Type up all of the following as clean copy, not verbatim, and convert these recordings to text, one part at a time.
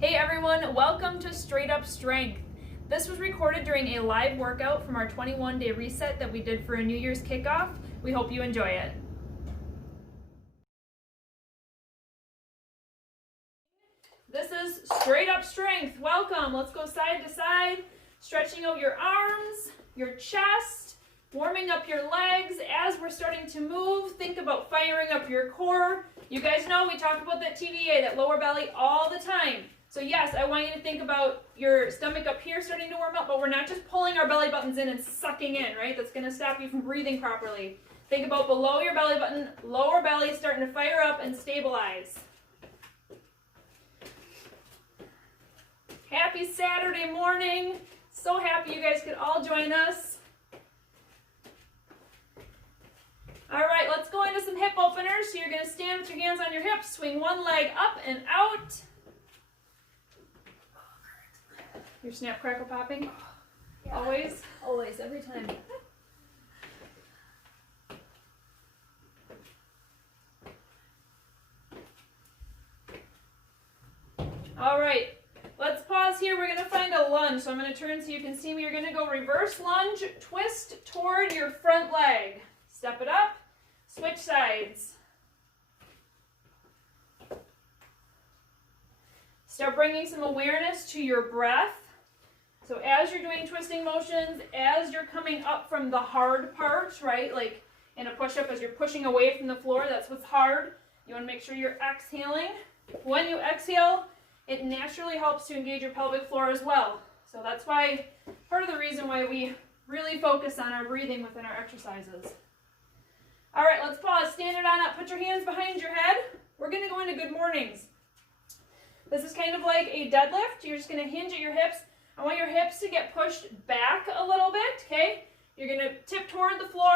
Hey everyone, welcome to Straight Up Strength. This was recorded during a live workout from our 21-day reset that we did for a New Year's kickoff. We hope you enjoy it. This is Straight Up Strength. Welcome. Let's go side to side, stretching out your arms, your chest, warming up your legs. As we're starting to move, think about firing up your core. You guys know we talk about that TVA, that lower belly, all the time. So yes, I want you to think about your stomach up here starting to warm up, but we're not just pulling our belly buttons in and sucking in, right? That's going to stop you from breathing properly. Think about below your belly button, lower belly starting to fire up and stabilize. Happy Saturday morning. So happy you guys could all join us. All right, let's go into some hip openers. So you're going to stand with your hands on your hips, swing one leg up and out. Your snap, crackle, popping? Yeah. Always? Always, every time. All right, let's pause here. We're going to find a lunge. So I'm going to turn so you can see me. You're going to go reverse lunge, twist toward your front leg. Step it up, switch sides. Start bringing some awareness to your breath. So as you're doing twisting motions, as you're coming up from the hard part, right, like in a push-up, as you're pushing away from the floor, that's what's hard. You want to make sure you're exhaling. When you exhale, it naturally helps to engage your pelvic floor as well. So that's why, part of the reason why we really focus on our breathing within our exercises. All right, let's pause. Stand it on up. Put your hands behind your head. We're going to go into good mornings. This is kind of like a deadlift. You're just going to hinge at your hips. I want your hips to get pushed back a little bit, okay? You're going to tip toward the floor,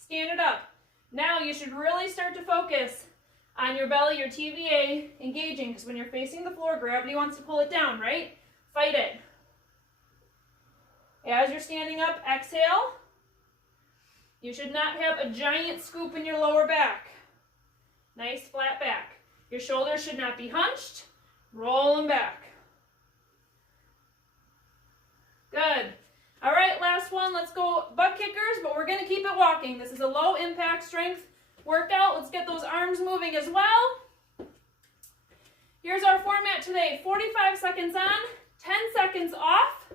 stand it up. Now you should really start to focus on your belly, your TVA engaging, because when you're facing the floor, gravity wants to pull it down, right? Fight it. As you're standing up, exhale. You should not have a giant scoop in your lower back. Nice flat back. Your shoulders should not be hunched. Roll them back. Good. All right, last one. Let's go butt kickers, but we're going to keep it walking. This is a low impact strength workout. Let's get those arms moving as well. Here's our format today. 45 seconds on, 10 seconds off.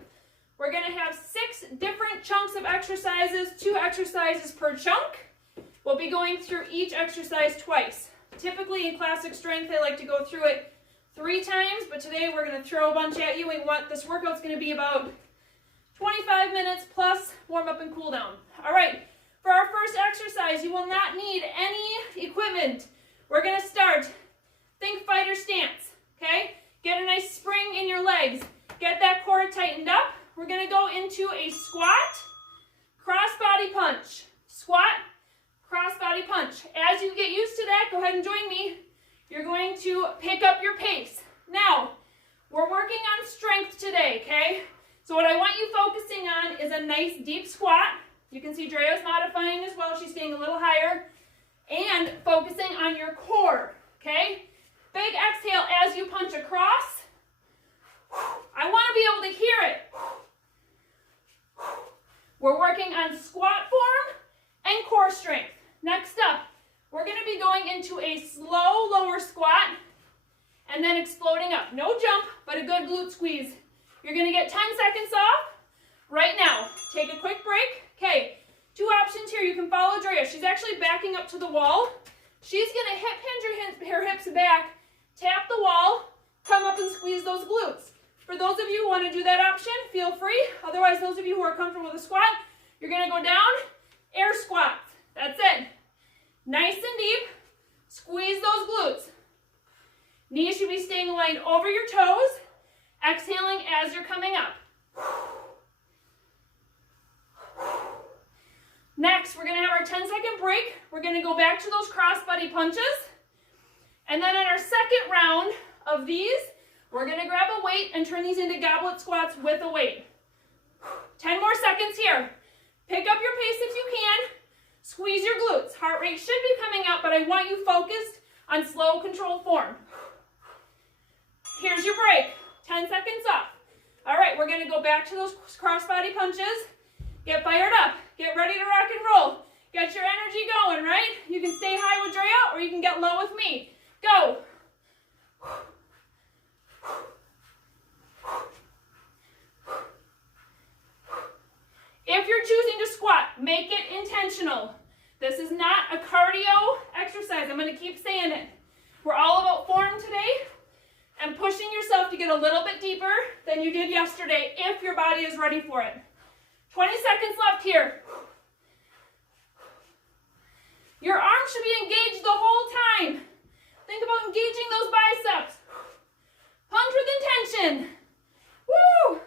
We're going to have 6 different chunks of exercises, 2 exercises per chunk. We'll be going through each exercise twice. Typically in classic strength, I like to go through it 3 times, but today we're going to throw a bunch at you. And what this workout's going to be about 25 minutes plus warm up and cool down. All right, for our first exercise, you will not need any equipment. We're going to start. Think fighter stance, okay? Get a nice spring in your legs. Get that core tightened up. We're going to go into a squat, crossbody punch. Squat, crossbody punch. As you get used to that, go ahead and join me. You're going to pick up your pace. Now, we're working on strength today, okay? So what I want you focusing on is a nice deep squat. You can see Drea's modifying as well. She's staying a little higher. And focusing on your core, okay? Big exhale as you punch across. I want to be able to hear it. We're working on squat form and core strength. Next up, we're going to be going into a slow lower squat and then exploding up. No jump, but a good glute squeeze. You're going to get 10 seconds off right now. Take a quick break. Okay, 2 options here. You can follow Drea. She's actually backing up to the wall. She's going to hinge her hips back, tap the wall, come up and squeeze those glutes. For those of you who want to do that option, feel free. Otherwise, those of you who are comfortable with a squat, you're going to go down, air squat. That's it. Nice and deep. Squeeze those glutes. Knees should be staying aligned over your toes. Exhaling as you're coming up. Next, we're going to have our 10-second break. We're going to go back to those crossbody punches. And then in our second round of these, we're going to grab a weight and turn these into goblet squats with a weight. 10 more seconds here. Pick up your pace if you can. Squeeze your glutes. Heart rate should be coming up, but I want you focused on slow, controlled form. Here's your break. 10 seconds off. All right, we're gonna go back to those crossbody punches. Get fired up, get ready to rock and roll. Get your energy going, right? You can stay high with Drea or you can get low with me. Go. If you're choosing to squat, make it intentional. This is not a cardio exercise. I'm gonna keep saying it. We're all about form today and pushing yourself to get a little bit deeper than you did yesterday if your body is ready for it. 20 seconds left here. Your arms should be engaged the whole time. Think about engaging those biceps. Punch with intention. Woo!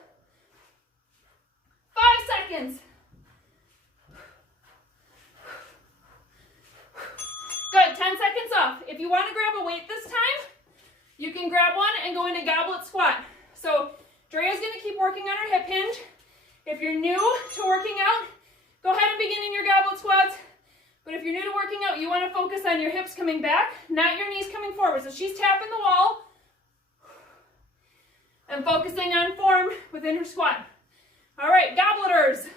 5 seconds. Good, 10 seconds off. If you want to grab a weight this time, you can grab one and go into Goblet Squat. So Drea's going to keep working on her hip hinge. If you're new to working out, go ahead and begin in your Goblet Squats. But if you're new to working out, you want to focus on your hips coming back, not your knees coming forward. So she's tapping the wall and focusing on form within her squat. All right, Gobleters.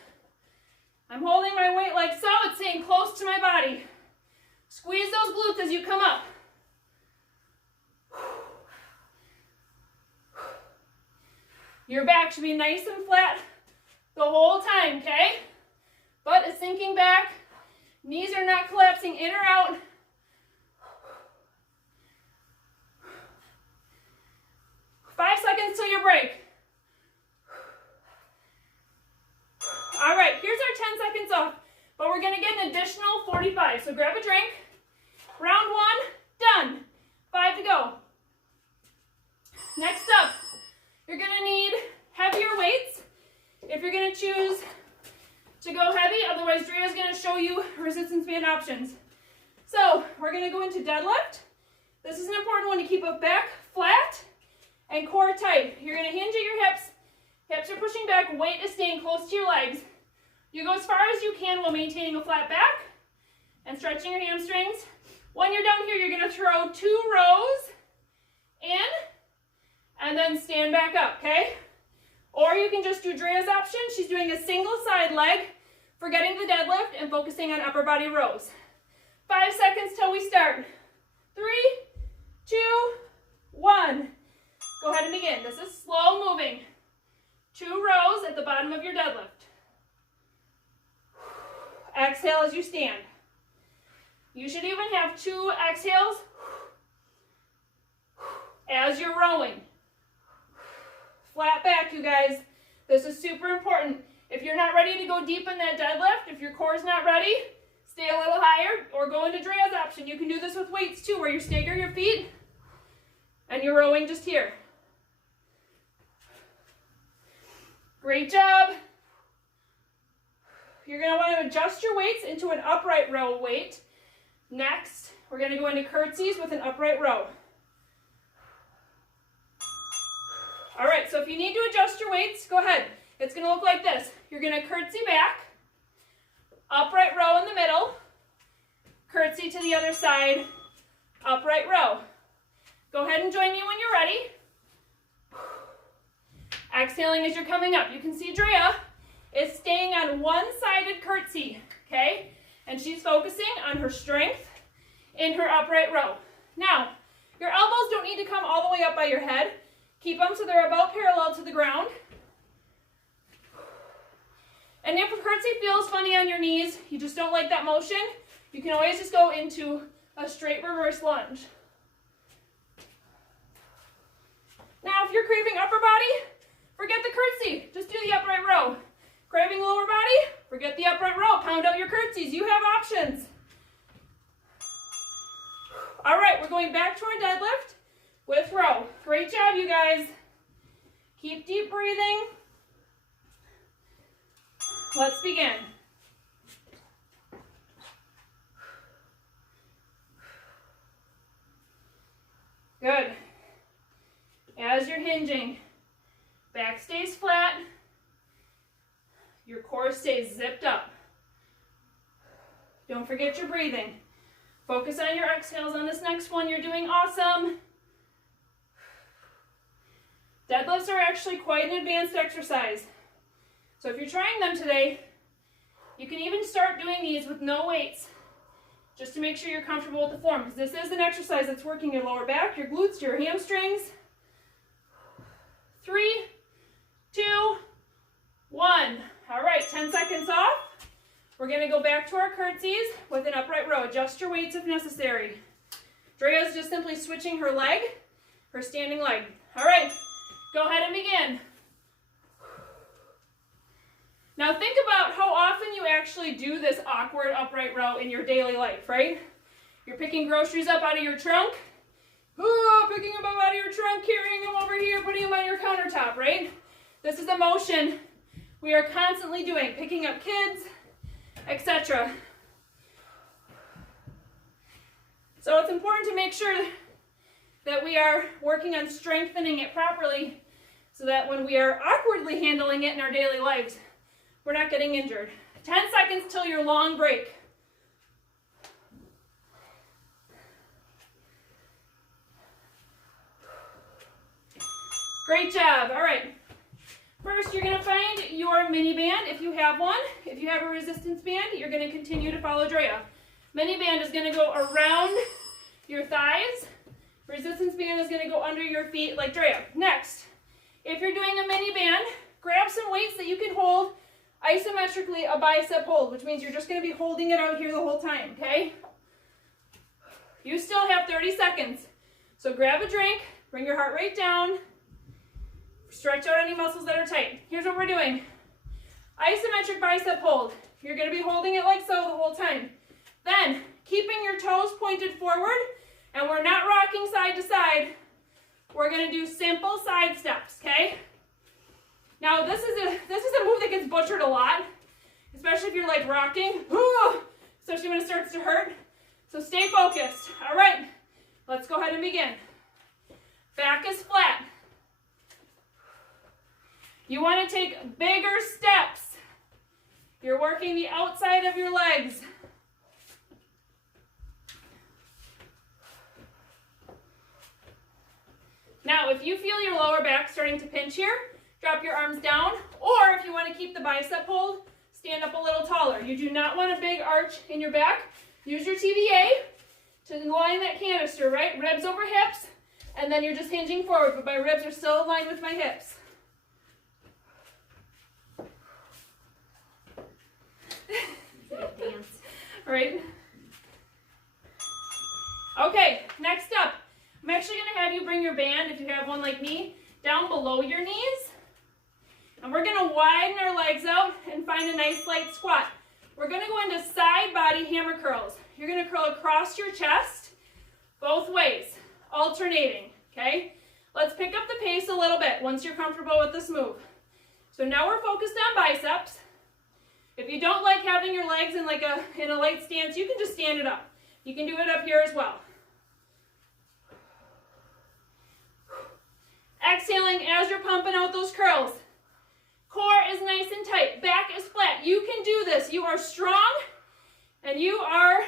I'm holding my weight like so. It's staying close to my body. Squeeze those glutes as you come up. Your back should be nice and flat the whole time, okay? Butt is sinking back. Knees are not collapsing in or out. Five seconds till your break. All right, here's our 10 seconds off, but we're gonna get an additional 45. So grab a drink. Round one, done. 5 to go. Next up, you're gonna need heavier weights if you're gonna choose to go heavy. Otherwise, Drea's gonna show you resistance band options. So we're gonna go into deadlift. This is an important one to keep up back flat and core tight. You're gonna hinge at your hips. Hips are pushing back, weight is staying close to your legs. You go as far as you can while maintaining a flat back and stretching your hamstrings. When you're done here, you're gonna throw 2 rows in and then stand back up, okay? Or you can just do Drea's option. She's doing a single side leg, forgetting the deadlift and focusing on upper body rows. 5 seconds till we start. 3, 2, 1. Go ahead and begin. This is slow moving. 2 rows at the bottom of your deadlift. Exhale as you stand. You should even have 2 exhales as you're rowing. Flat back, you guys. This is super important. If you're not ready to go deep in that deadlift, if your core is not ready, stay a little higher or go into Drea's option. You can do this with weights too, where you stagger your feet and you're rowing just here. Great job. You're going to want to adjust your weights into an upright row weight. Next, we're going to go into curtsies with an upright row. All right, so if you need to adjust your weights, go ahead. It's going to look like this. You're going to curtsy back, upright row in the middle, curtsy to the other side, upright row. Go ahead and join me when you're ready. Exhaling as you're coming up. You can see Drea is staying on one-sided curtsy, okay? And she's focusing on her strength in her upright row. Now, your elbows don't need to come all the way up by your head. Keep them so they're about parallel to the ground. And if a curtsy feels funny on your knees, you just don't like that motion, you can always just go into a straight reverse lunge. Now, if you're craving upper body, forget the curtsy. Just do the upright row. Craving lower body, forget the upright row. Pound out your curtsies. You have options. All right, we're going back to our deadlift with row. Great job, you guys. Keep deep breathing. Let's begin. Good. As you're hinging, back stays flat. Your core stays zipped up. Don't forget your breathing. Focus on your exhales on this next one. You're doing awesome. Deadlifts are actually quite an advanced exercise. So if you're trying them today, you can even start doing these with no weights, just to make sure you're comfortable with the form, because this is an exercise that's working your lower back, your glutes, your hamstrings. 3, 2, 1. All right, 10 seconds off. We're going to go back to our curtsies with an upright row. Adjust your weights if necessary. Drea's just simply switching her leg, her standing leg. All right, go ahead and begin. Now think about how often you actually do this awkward upright row in your daily life, right? You're picking groceries up out of your trunk. Picking them up out of your trunk, carrying them over here, putting them on your countertop, right? This is a motion we are constantly doing, picking up kids, etc. So it's important to make sure that we are working on strengthening it properly so that when we are awkwardly handling it in our daily lives, we're not getting injured. 10 seconds till your long break. Great job. All right. First, you're going to find your mini band if you have one. If you have a resistance band, you're going to continue to follow Drea. Mini band is going to go around your thighs. Resistance band is going to go under your feet like Drea. Next, if you're doing a mini band, grab some weights that you can hold isometrically, a bicep hold, which means you're just going to be holding it out here the whole time, okay? You still have 30 seconds. So grab a drink, bring your heart rate down, stretch out any muscles that are tight. Here's what we're doing. Isometric bicep hold. You're going to be holding it like so the whole time. Then, keeping your toes pointed forward, and we're not rocking side to side. We're going to do simple side steps, okay? Now, this is a move that gets butchered a lot, especially if you're like rocking, especially when it starts to hurt. So stay focused. All right, let's go ahead and begin. Back is flat. You want to take bigger steps. You're working the outside of your legs. Now, if you feel your lower back starting to pinch here, drop your arms down, or if you want to keep the bicep hold, stand up a little taller. You do not want a big arch in your back. Use your TVA to line that canister, right? Ribs over hips, and then you're just hinging forward, but my ribs are still aligned with my hips. Dance. Right? Okay, next up, I'm actually going to have you bring your band, if you have one like me, down below your knees. And we're going to widen our legs out and find a nice light squat. We're going to go into side body hammer curls. You're going to curl across your chest, both ways, alternating, okay? Let's pick up the pace a little bit once you're comfortable with this move. So now we're focused on biceps. If you don't like having your legs in a light stance, you can just stand it up. You can do it up here as well. Exhaling as you're pumping out those curls. Core is nice and tight. Back is flat. You can do this. You are strong and you are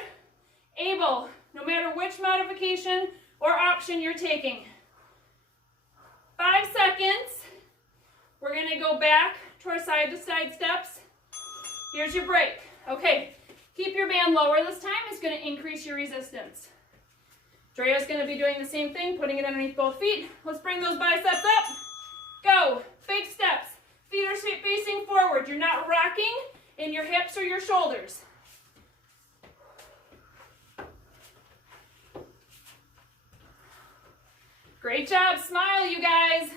able, no matter which modification or option you're taking. 5 seconds. We're going to go back to our side-to-side steps. Here's your break. Okay, keep your band lower this time. It's going to increase your resistance. Drea's going to be doing the same thing, putting it underneath both feet. Let's bring those biceps up. Go. Big steps. Feet are facing forward. You're not rocking in your hips or your shoulders. Great job. Smile, you guys.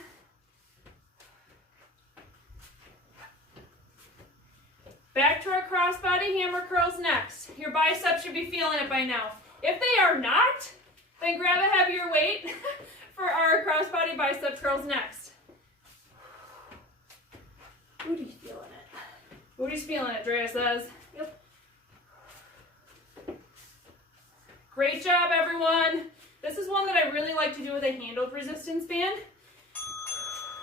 Back to our crossbody hammer curls next. Your biceps should be feeling it by now. If they are not, then grab a heavier weight for our crossbody bicep curls next. Booty's feeling it. Booty's feeling it, Drea says. Yep. Great job, everyone. This is one that I really like to do with a handled resistance band.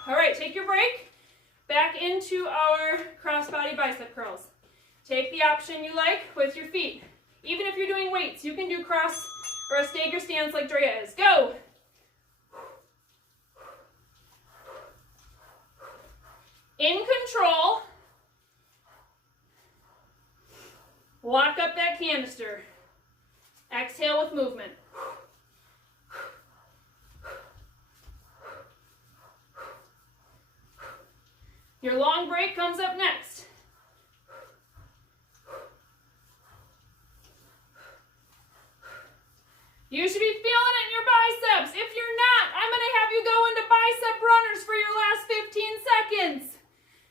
All right, take your break. Back into our crossbody bicep curls. Take the option you like with your feet. Even if you're doing weights, you can do cross or a stagger stance like Drea is. Go! canister. Exhale with movement. Your long break comes up next. You should be feeling it in your biceps. If you're not, I'm going to have you go into bicep runners for your last 15 seconds.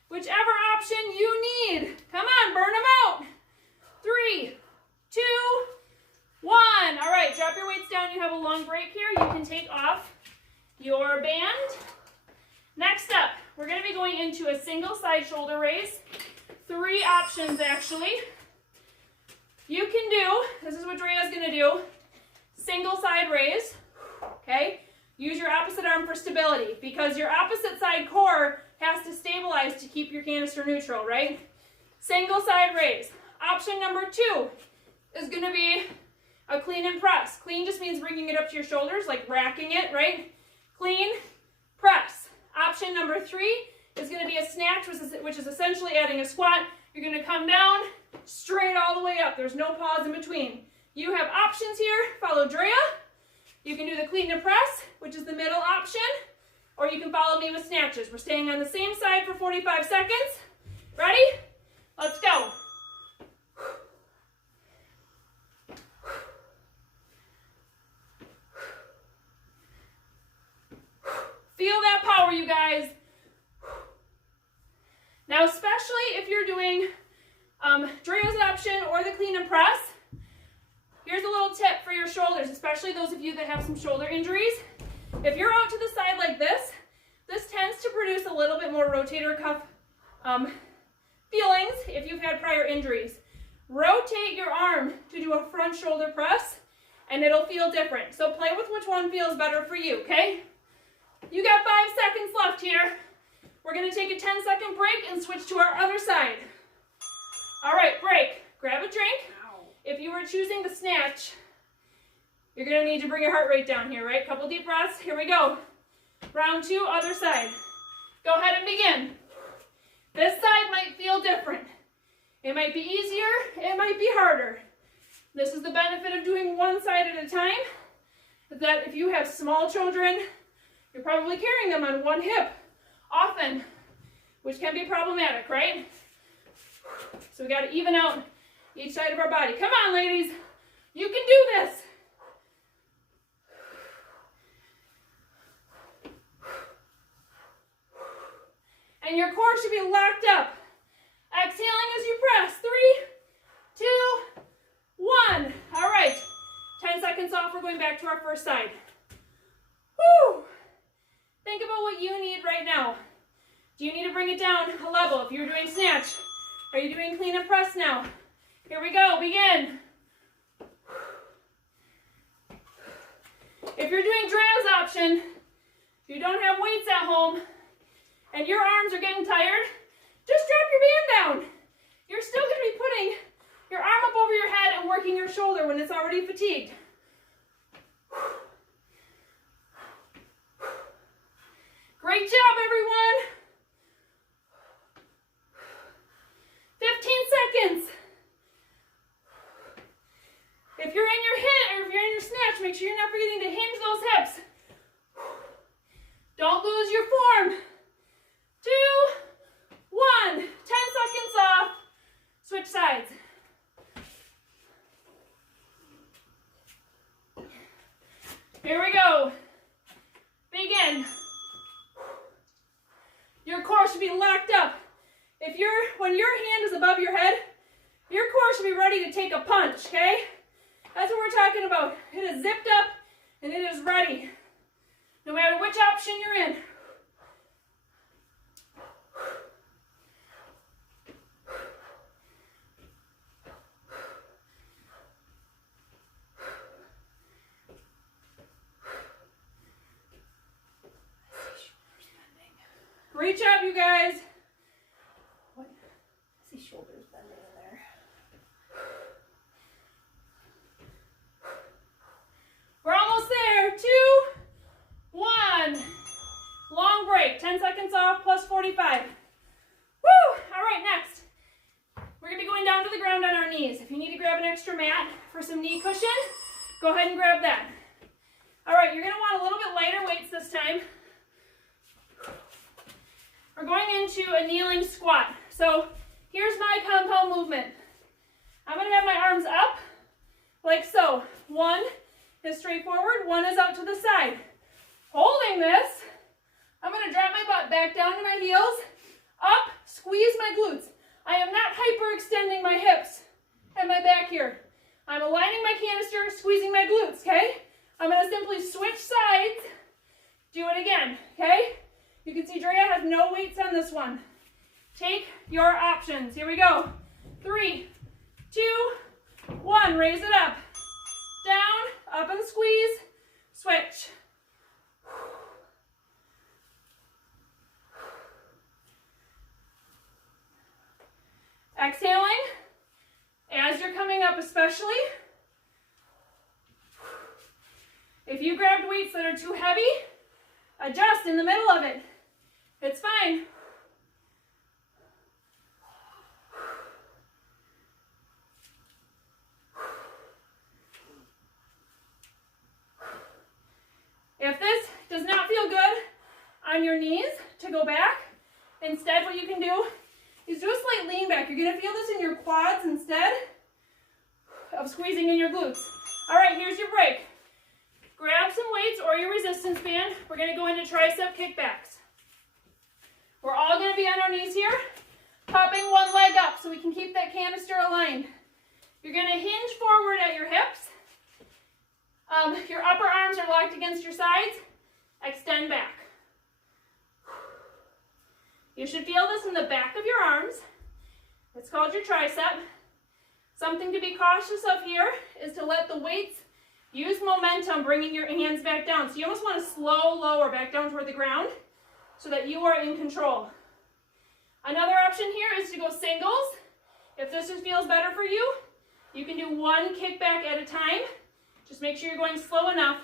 Whichever option you need. Come on, burn them out. 3, 2, 1. All right, drop your weights down. You have a long break here. You can take off your band. Next up, we're going to be going into a single side shoulder raise. 3 options, actually. You can do, this is what Drea's going to do, single side raise, okay? Use your opposite arm for stability because your opposite side core has to stabilize to keep your canister neutral, right? Single side raise. Option number 2 is going to be a clean and press. Clean just means bringing it up to your shoulders, like racking it, right? Clean, press. Option number 3 is going to be a snatch, which is essentially adding a squat. You're going to come down, straight all the way up. There's no pause in between. You have options here. Follow Drea. You can do the clean and press, which is the middle option, or you can follow me with snatches. We're staying on the same side for 45 seconds. Ready? Let's go. Feel that power, you guys. Now, especially if you're doing Drea's option or the clean and press, here's a little tip for your shoulders, especially those of you that have some shoulder injuries. If you're out to the side like this, this tends to produce a little bit more rotator cuff feelings if you've had prior injuries. Rotate your arm to do a front shoulder press, and it'll feel different. So play with which one feels better for you, okay? You got 5 seconds left here. We're going to take a 10-second break and switch to our other side. All right, break. Grab a drink. If you were choosing the snatch, you're going to need to bring your heart rate down here, right? Couple deep breaths. Here we go. Round 2, other side. Go ahead and begin. This side might feel different. It might be easier. It might be harder. This is the benefit of doing one side at a time, that if you have small children, you're probably carrying them on one hip often, which can be problematic, right? So we got to even out each side of our body. Come on, ladies. You can do this. And your core should be locked up. Exhaling as you press. 3, 2, 1. All right. 10 seconds off. We're going back to our first side. Woo! Think about what you need right now. Do you need to bring it down a level? If you're doing snatch, are you doing clean and press now? Here we go, begin. If you're doing Drea's option, if you don't have weights at home, and your arms are getting tired, just drop your band down. You're still going to be putting your arm up over your head and working your shoulder when it's already fatigued. Great job, everyone. 15 seconds. If you're in your hit or if you're in your snatch, make sure you're not forgetting to hinge those hips. Don't lose your form. 2, 1. 10 seconds off. Switch sides. Here we go. Begin. Your core should be locked up. When your hand is above your head, your core should be ready to take a punch, okay? That's what we're talking about. It is zipped up and it is ready. No matter which option you're in. Great job, you guys. What? I see shoulders bending in there. We're almost there. 2, 1. Long break. 10 seconds off plus 45. Woo! All right, next. We're going to be going going down to the ground on our knees. If you need to grab an extra mat for some knee cushion, go ahead and grab that. All right, you're going to want a little bit lighter weights this time. We're going into a kneeling squat. So here's my compound movement. I'm going to have my arms up like so. One is straight forward, one is out to the side. Holding this, I'm going to drop my butt back down to my heels, up, squeeze my glutes. I am not hyperextending my hips and my back here. I'm aligning my canister, squeezing my glutes, okay? I'm going to simply switch sides. Do it again, okay? You can see Drea has no weights on this one. Take your options. Here we go. 3, 2, 1. Raise it up. Down, up and squeeze. Switch. Exhaling as you're coming up especially. If you grabbed weights that are too heavy, adjust in the middle of it. It's fine. If this does not feel good on your knees to go back, instead what you can do is do a slight lean back. You're going to feel this in your quads instead of squeezing in your glutes. All right, here's your break. Grab some weights or your resistance band. We're going to go into tricep kickbacks. We're all going to be on our knees here, popping one leg up so we can keep that canister aligned. You're going to hinge forward at your hips. Your upper arms are locked against your sides. Extend back. You should feel this in the back of your arms. It's called your tricep. Something to be cautious of here is to let the weights use momentum, bringing your hands back down. So you almost want to slow lower back down toward the ground so that you are in control. Another option here is to go singles. If this just feels better for you, you can do one kickback at a time. Just make sure you're going slow enough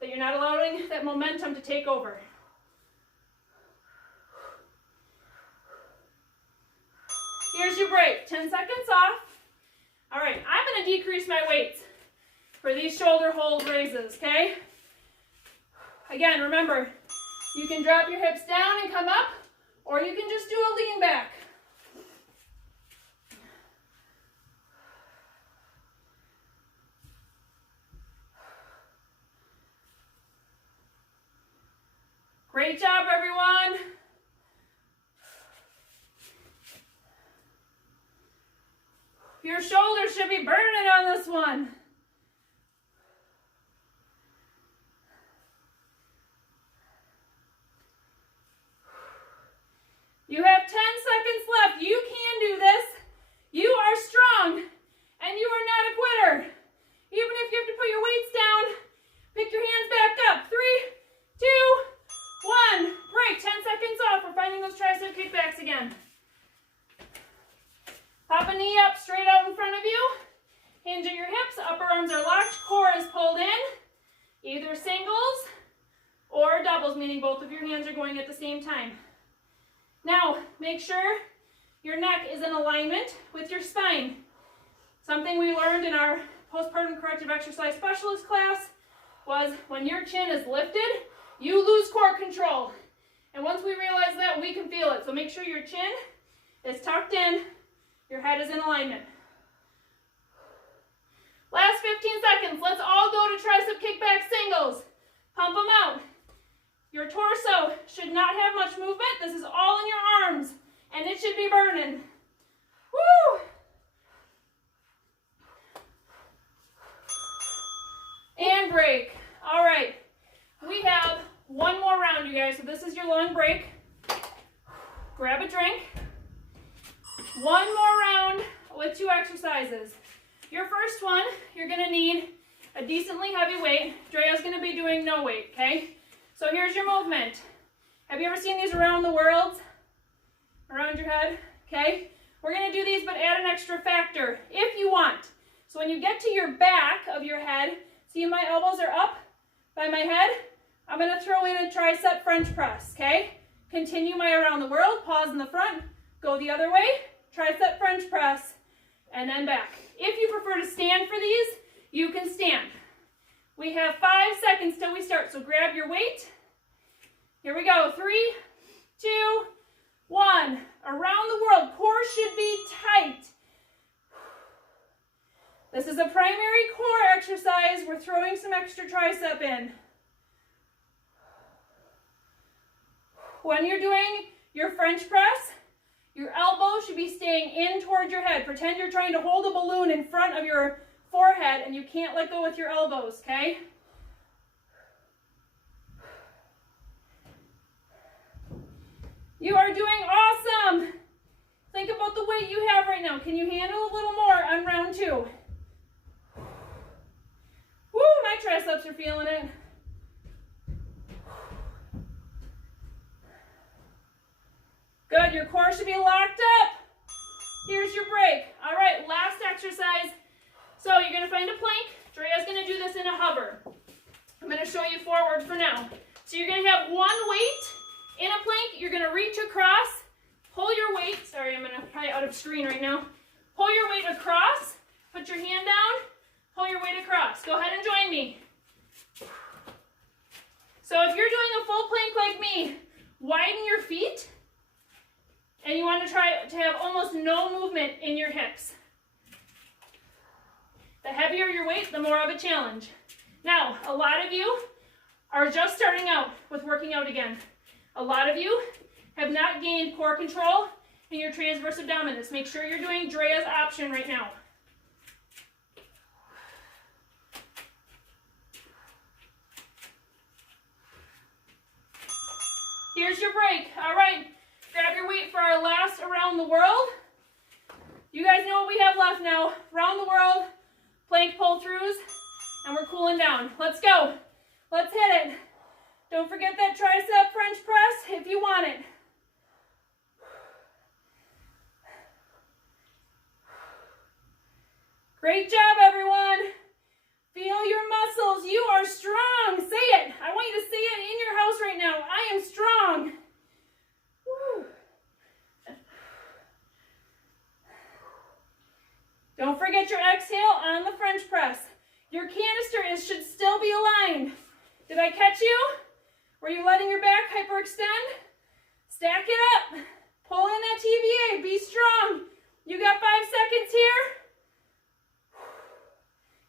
that you're not allowing that momentum to take over. Here's your break. 10 seconds off. All right, I'm going to decrease my weights for these shoulder hold raises, okay? Again, remember, you can drop your hips down and come up, or you can just do a lean back. Great job, everyone. Your shoulders should be burning on this one. You have 10 seconds left. You can do this. You are strong, and you are not a quitter. Even if you have to put your weights down, pick your hands back up. 3, 2, 1. Break. 10 seconds off. We're finding those tricep kickbacks again. Pop a knee up straight out in front of you. Hinge at your hips. Upper arms are locked. Core is pulled in. Either singles or doubles, meaning both of your hands are going at the same time. Now, make sure your neck is in alignment with your spine. Something we learned in our postpartum corrective exercise specialist class was when your chin is lifted, you lose core control. And once we realize that, we can feel it. So make sure your chin is tucked in, your head is in alignment. Last 15 seconds. Let's all go to tricep kickback singles. Pump them out. Your torso should not have much movement. This is all in your arms, and it should be burning. Woo! And break. All right. We have one more round, you guys. So this is your long break. Grab a drink. One more round with 2 exercises. Your first one, you're going to need a decently heavy weight. Drea's going to be doing no weight, okay? So here's your movement. Have you ever seen these around the world? Around your head? Okay? We're going to do these, but add an extra factor if you want. So when you get to your back of your head, see my elbows are up by my head? I'm going to throw in a tricep French press, okay? Continue my around the world. Pause in the front. Go the other way. Tricep French press. and then back. If you prefer to stand for these, you can stand. We have 5 seconds till we start, so grab your weight. Here we go. 3, 2, 1. Around the world, core should be tight. This is a primary core exercise. We're throwing some extra tricep in. When you're doing your French press, your elbow should be staying in towards your head. Pretend you're trying to hold a balloon in front of your forehead and you can't let go with your elbows, okay? You are doing awesome. Think about the weight you have right now. Can you handle a little more on round 2? Woo, my triceps are feeling it. Good, your core should be locked up. Here's your break. All right, last exercise. So you're gonna find a plank. Drea's gonna do this in a hover. I'm gonna show you forward for now. So you're gonna have one weight in a plank. You're gonna reach across, pull your weight. Sorry, I'm gonna probably out of screen right now. Pull your weight across, put your hand down, pull your weight across. Go ahead and join me. So if you're doing a full plank like me, widen your feet. And you want to try to have almost no movement in your hips. The heavier your weight, the more of a challenge. Now, a lot of you are just starting out with working out again. A lot of you have not gained core control in your transverse abdominis. Make sure you're doing Drea's option right now. Here's your break. All right. Grab your weight for our last around the world. You guys know what we have left now. Around the world, plank pull-throughs, and we're cooling down. Let's go. Let's hit it. Don't forget that tricep French press if you want it. Great job, everyone. Feel your muscles. You are strong. Say it. I want you to say it in your house right now. I am strong. Don't forget your exhale on the French press. Your canister should still be aligned. Did I catch you? Were you letting your back hyperextend? Stack it up. Pull in that TVA. Be strong. You got 5 seconds here.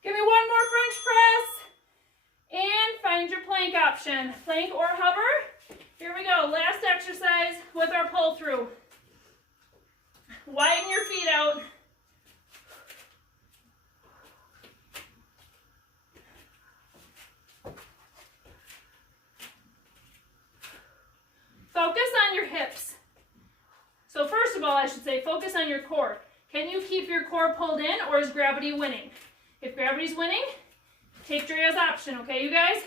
Give me one more French press. And find your plank option. Plank or hover. Here we go. Last exercise with our pull through. Widen your feet out. Focus on your hips. So first of all, I should say, focus on your core. Can you keep your core pulled in, or is gravity winning? If gravity's winning, take Drea's option, okay, you guys?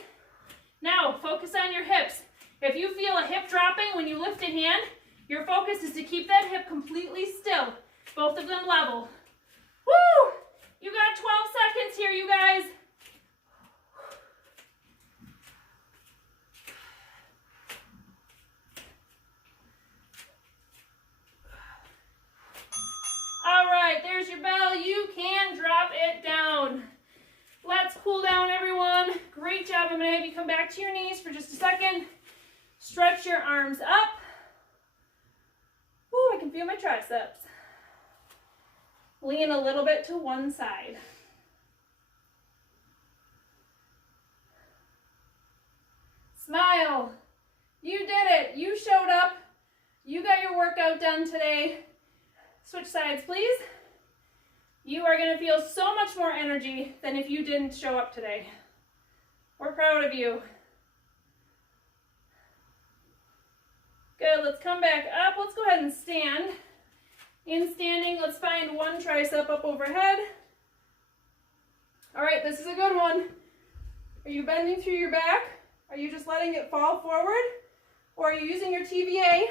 Now, focus on your hips. If you feel a hip dropping when you lift a hand, your focus is to keep that hip completely still. Both of them level. Woo! You got 12 seconds here, you guys. All right, there's your bell. You can drop it down. Let's cool down, everyone. Great job. I'm going to have you come back to your knees for just a second. Stretch your arms up. Ooh, I can feel my triceps. Lean a little bit to one side. Smile. You did it. You showed up. You got your workout done today. Switch sides, please. You are going to feel so much more energy than if you didn't show up today. We're proud of you. Good, let's come back up. Let's go ahead and stand. In standing, let's find one tricep up overhead. All right, this is a good one. Are you bending through your back? Are you just letting it fall forward? Or are you using your TVA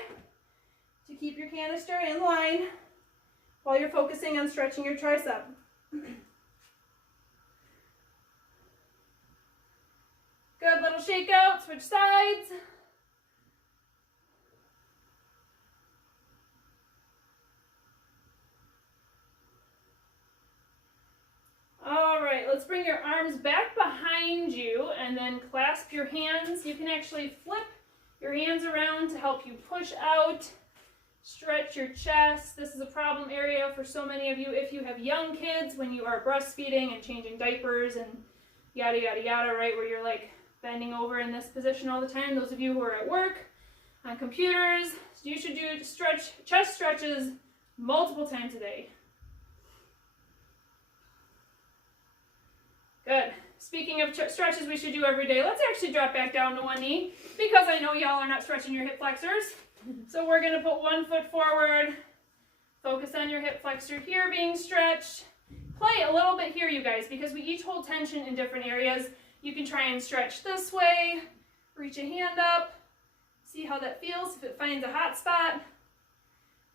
to keep your canister in line while you're focusing on stretching your tricep? Good, little shake out, switch sides. let's bring your arms back behind you and then clasp your hands. You can actually flip your hands around to help you push out, stretch your chest. This is a problem area for so many of you if you have young kids when you are breastfeeding and changing diapers and yada, yada, yada, right, where you're like bending over in this position all the time. Those of you who are at work, on computers, you should do chest stretches multiple times a day. Good. Speaking of stretches we should do every day, let's actually drop back down to one knee because I know y'all are not stretching your hip flexors. So we're going to put one foot forward, focus on your hip flexor here being stretched. Play a little bit here, you guys, because we each hold tension in different areas. You can try and stretch this way, reach a hand up, see how that feels, if it finds a hot spot.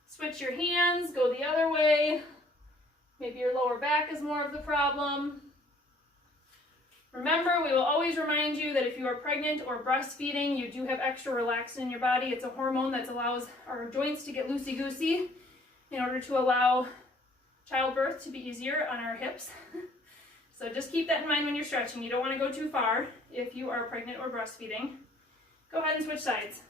Switch your hands, go the other way. Maybe your lower back is more of the problem. Remember, we will always remind you that if you are pregnant or breastfeeding, you do have extra relaxin in your body. It's a hormone that allows our joints to get loosey-goosey in order to allow childbirth to be easier on our hips. So just keep that in mind when you're stretching. You don't want to go too far if you are pregnant or breastfeeding. Go ahead and switch sides.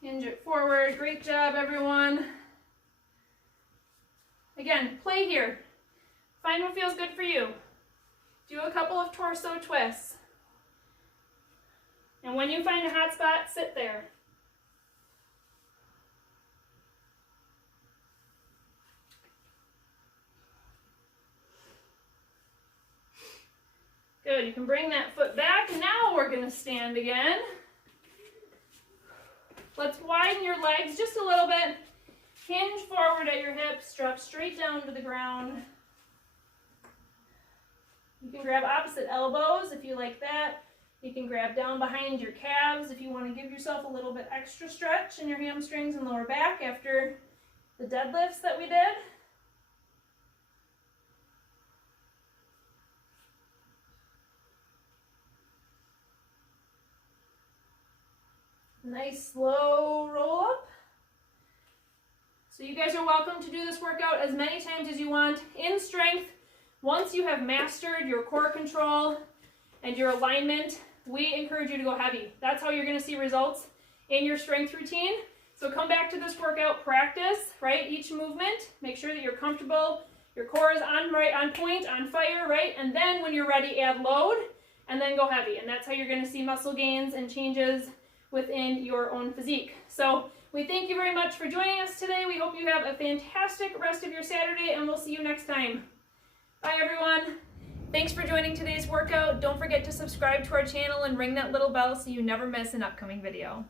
Hinge it forward. Great job, everyone. Again, play here. Find what feels good for you. Do a couple of torso twists. And when you find a hot spot, sit there. Good, you can bring that foot back. Now we're gonna stand again. Let's widen your legs just a little bit. Hinge forward at your hips, drop straight down to the ground. You can grab opposite elbows if you like that. You can grab down behind your calves if you want to give yourself a little bit extra stretch in your hamstrings and lower back after the deadlifts that we did. Nice slow roll up. So you guys are welcome to do this workout as many times as you want in strength. Once you have mastered your core control and your alignment, we encourage you to go heavy. That's how you're going to see results in your strength routine. So come back to this workout, practice, right? Each movement, make sure that you're comfortable, your core is on point, on fire, right? And then when you're ready, add load and then go heavy. And that's how you're going to see muscle gains and changes within your own physique. So we thank you very much for joining us today. We hope you have a fantastic rest of your Saturday and we'll see you next time. Bye everyone. Thanks for joining today's workout. Don't forget to subscribe to our channel and ring that little bell so you never miss an upcoming video.